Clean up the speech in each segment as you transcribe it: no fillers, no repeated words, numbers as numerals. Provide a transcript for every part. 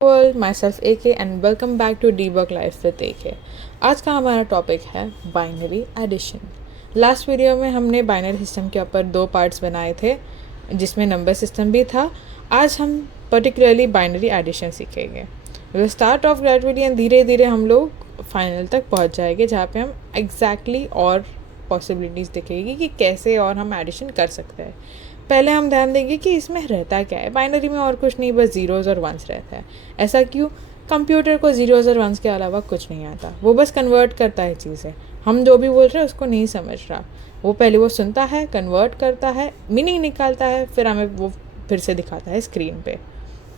World myself AK and welcome back to debug life with AK। आज का हमारा topic है binary addition. Last video में हमने बाइनरी सिस्टम के ऊपर 2 पार्ट्स बनाए थे जिसमें नंबर सिस्टम भी था। आज हम पर्टिकुलरली बाइनरी एडिशन सीखेंगे। Will start of gradually and धीरे धीरे हम लोग फाइनल तक पहुंच जाएंगे जहाँ पे हम एग्जैक्टली और पॉसिबिलिटीज़ दिखेगी कि कैसे और हम एडिशन कर सकते हैं। पहले हम ध्यान देंगे कि इसमें रहता क्या है। बाइनरी में और कुछ नहीं, बस ज़ीरोज़ और वंस रहता है। ऐसा क्यों? कंप्यूटर को ज़ीरोज़ और वंस के अलावा कुछ नहीं आता, वो बस कन्वर्ट करता है चीज़ें। हम जो भी बोल रहे हैं उसको नहीं समझ रहा, वो पहले वो सुनता है, कन्वर्ट करता है, मीनिंग निकालता है, फिर हमें वो फिर से दिखाता है स्क्रीन पे।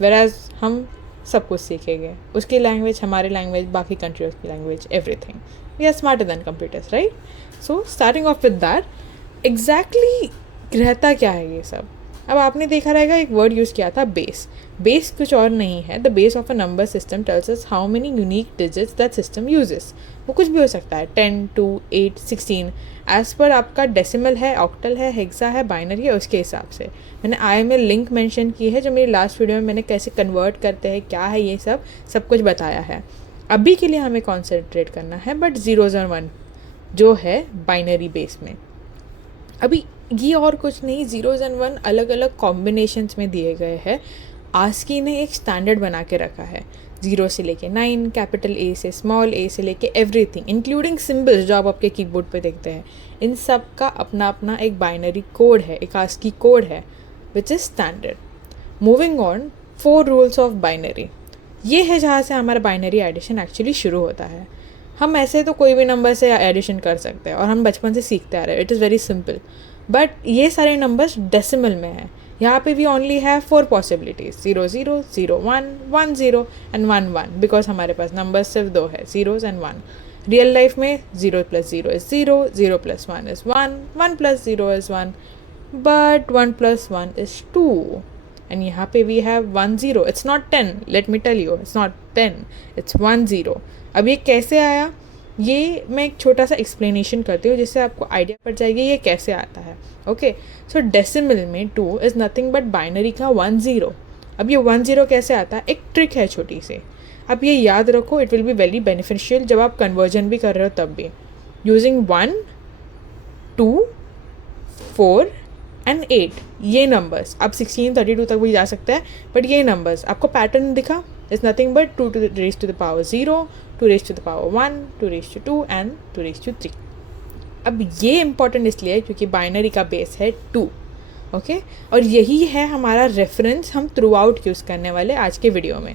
वेराज हम सब कुछ सीखेंगे, उसकी लैंग्वेज, हमारी लैंग्वेज, बाकी कंट्रीज की language, everything. We are smarter than computers, right? So starting off with that, exactly रहता क्या है ये सब। अब आपने देखा रहेगा एक वर्ड यूज़ किया था, बेस। बेस कुछ और नहीं है, the base of a number system tells us how many unique digits that system uses. वो कुछ भी हो सकता है, 10, 2, 8, 16, एज पर आपका डेसिमल है, ऑक्टल है, हेक्सा है, बाइनरी है, उसके हिसाब से। मैंने आई में लिंक मेंशन की है जो मेरी लास्ट वीडियो में मैंने कैसे कन्वर्ट करते हैं, क्या है ये सब कुछ बताया है। अभी के लिए हमें कॉन्सेंट्रेट करना है बट ज़ीरोज़ और वन जो है बाइनरी बेस में। अभी ये और कुछ नहीं, ज़ीरोज़ एंड वन अलग अलग कॉम्बिनेशंस में दिए गए हैं। आस्की ने एक स्टैंडर्ड बना के रखा है, 0 से लेके 9, कैपिटल A से स्मॉल a से लेके एवरीथिंग इंक्लूडिंग सिम्बल्स जो आप आपके कीबोर्ड पे देखते हैं। इन सब का अपना अपना एक बाइनरी कोड है, एक आस्की कोड है which is standard. Moving on, 4 rules of binary. ये है जहाँ से हमारा बाइनरी एडिशन एक्चुअली शुरू होता है। हम ऐसे तो कोई भी नंबर से एडिशन कर सकते हैं और हम बचपन से सीखते आ रहे हैं, it is very simple. But ये सारे नंबर्स डेसिमल में हैं। यहाँ पे we only have 4 possibilities, 0 0, 0 1, 1 0 and 1 1, because हमारे पास नंबर्स सिर्फ 2 है, ज़ीरोज़ एंड 1। रियल लाइफ में 0 + 0 is 0, 0 + 1 is 1, 1 + 0 is 1, but 1 + 1 is 2। And यहाँ पे we have 1 0, it's not 10, let me tell you, it's not 10, it's 1 0। अब ये कैसे आया, ये मैं एक छोटा सा एक्सप्लेनेशन करती हूँ जिससे आपको आइडिया पड़ जाएगी ये कैसे आता है। ओके, सो डेसिमल में 2 इज़ नथिंग बट बाइनरी का 1 0। अब ये 1 0 कैसे आता है, एक ट्रिक है छोटी सी। अब ये याद रखो, it will be very beneficial जब आप कन्वर्जन भी कर रहे हो तब भी। यूजिंग 1, 2, 4 एंड 8, ये नंबर्स आप 16, 32 तक भी जा सकते हैं, बट ये नंबर्स आपको पैटर्न दिखा, is nothing but 2 to the raised to the power 0, 2 raised to the power 1, 2 raised to 2 and 2 raised to 3। अब ये इंपॉर्टेंट इसलिए है क्योंकि बाइनरी का बेस है 2। ओके, और यही है हमारा रेफरेंस हम थ्रू आउट यूज़ करने वाले आज के वीडियो में।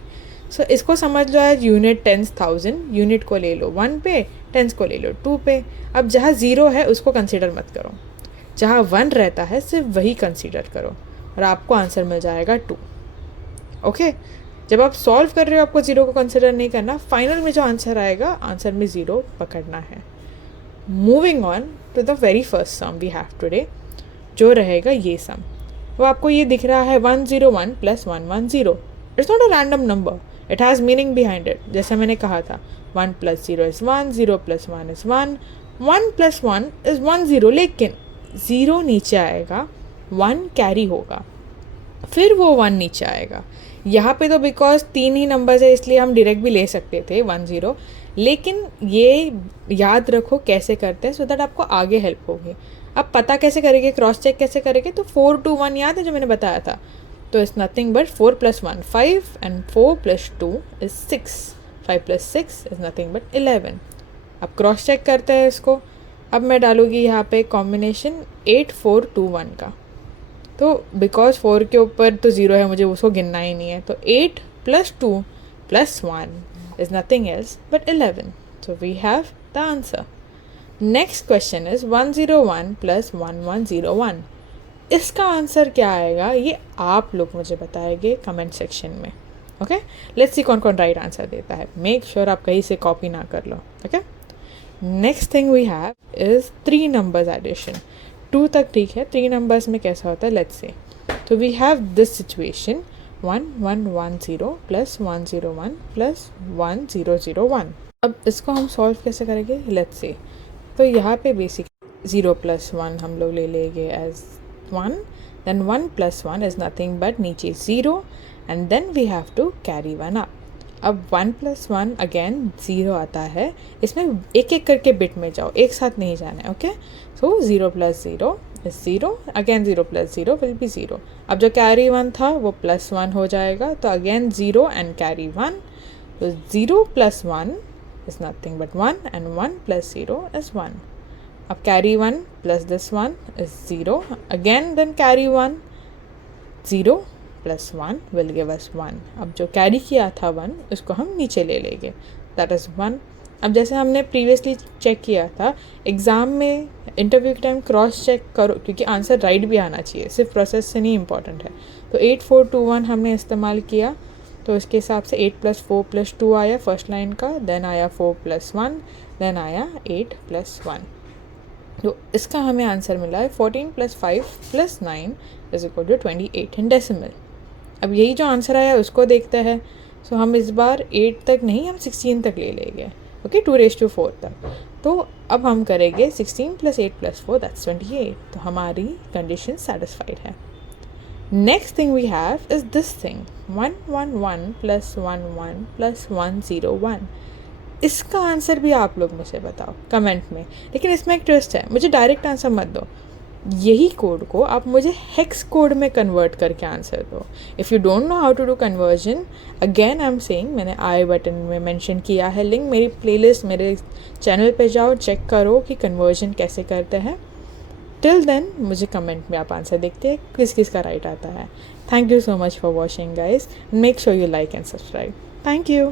सो इसको समझ लो एज यूनिट 10,000, यूनिट को ले लो 1 पे, टेंस को ले लो 2 पे। अब जहाँ 0 है उसको कंसिडर मत करो, जहाँ 1 रहता है सिर्फ वही कंसीडर करो और आपको आंसर मिल जाएगा 2। ओके, जब आप सॉल्व कर रहे हो आपको 0 को कंसिडर नहीं करना, फाइनल में जो आंसर आएगा आंसर में 0 पकड़ना है। Moving on to the very first sum we have today, जो रहेगा ये सम। वो आपको ये दिख रहा है 101 + 1 1 0। It's not a random number, it has meaning behind it. जैसे मैंने कहा था 1 + 0 इज़ 1, 0 + 1 इज़ 1, 1 + 1 इज़ 1 0, लेकिन 0 नीचे आएगा, 1 कैरी होगा, फिर वो 1 नीचे आएगा। यहाँ पे तो बिकॉज 3 ही नंबर्स है इसलिए हम डायरेक्ट भी ले सकते थे 1 0, लेकिन ये याद रखो कैसे करते हैं सो दैट आपको आगे हेल्प होगी। अब पता कैसे करेंगे, क्रॉस चेक कैसे करेंगे, तो 4 2 1 याद है जो मैंने बताया था, तो it's nothing but 4 + 1 5 and 4 + 2 is 6, 5 + 6 is nothing but 11। अब क्रॉस चेक करते हैं इसको। अब मैं डालूँगी यहाँ पे कॉम्बिनेशन 8 4 2 1 का, तो बिकॉज 4 के ऊपर तो 0 है, मुझे उसको गिनना ही नहीं है, तो 8 + 2 + 1 is nothing else but 11। So we have the answer. Next question is 101 + 1 1 0 1। इसका आंसर क्या आएगा ये आप लोग मुझे बताएंगे कमेंट सेक्शन में। ओके, लेट्स सी कौन कौन राइट आंसर देता है। मेक श्योर आप कहीं से कॉपी ना कर लो। Okay, next thing we have is 3 numbers addition. 2 तक ठीक है, 3 नंबर्स में कैसा होता है, लेट्स से। तो वी हैव दिस सिचुएशन 1 1 1 0 + 1 0 1 + 1 0 0 1। अब इसको हम सॉल्व कैसे करेंगे, लेट्स से। तो यहाँ पे बेसिक 0 + 1 हम लोग ले लेंगे as 1, then 1 + 1 is nothing but नीचे 0 and then we have to carry 1 up. अब 1 + 1 अगेन 0 आता है. इसमें एक एक करके बिट में जाओ, एक साथ नहीं जाना है. Okay, so 0 + 0 is 0. Again 0 + 0 will be 0. अब जो कैरी 1 था वो +1 हो जाएगा, तो अगेन 0 एंड कैरी 1. तो 0 + 1 is nothing but 1 and 1 + 0 is 1. अब carry 1 plus this 1 is 0. Again then carry 1. 0 + 1 will give us 1. अब जो carry किया था 1 उसको हम नीचे ले लेंगे. That is 1. अब जैसे हमने प्रीवियसली चेक किया था, एग्ज़ाम में इंटरव्यू के टाइम क्रॉस चेक करो, क्योंकि आंसर राइट भी आना चाहिए, सिर्फ प्रोसेस से नहीं इम्पॉर्टेंट है. तो 8 4 2 1 हमने इस्तेमाल किया, तो इसके हिसाब से 8 + 4 + 2 आया फर्स्ट लाइन का. देन आया 4 + 1, देन आया 8 + 1. तो इसका हमें आंसर मिला है 14 + 5 + 9 = 28 इन डेसिमल. अब यही जो आंसर आया उसको देखते हैं. सो हम इस बार 8 तक नहीं, हम 16 तक ले लेंगे. ओके, 2⁴ तक. तो अब हम करेंगे 16 + 8 + 4 दैट्स 28. तो हमारी कंडीशन सेटिस्फाइड है. Next thing we have is this thing 111 + 11 + 101. इसका आंसर भी आप लोग मुझे बताओ कमेंट में. लेकिन इसमें एक ट्विस्ट है, मुझे डायरेक्ट आंसर मत दो. यही कोड को आप मुझे हेक्स कोड में कन्वर्ट करके आंसर दो. If you don't know how to do conversion, again I am saying, मैंने आई बटन में मेंशन किया है लिंक. मेरी प्लेलिस्ट, मेरे चैनल पे जाओ, चेक करो कि कन्वर्जन कैसे करते हैं. टिल देन मुझे कमेंट में आप आंसर देखते हैं किस किस का राइट आता है. Thank you so much for watching guys. Make sure you like and subscribe. Thank you.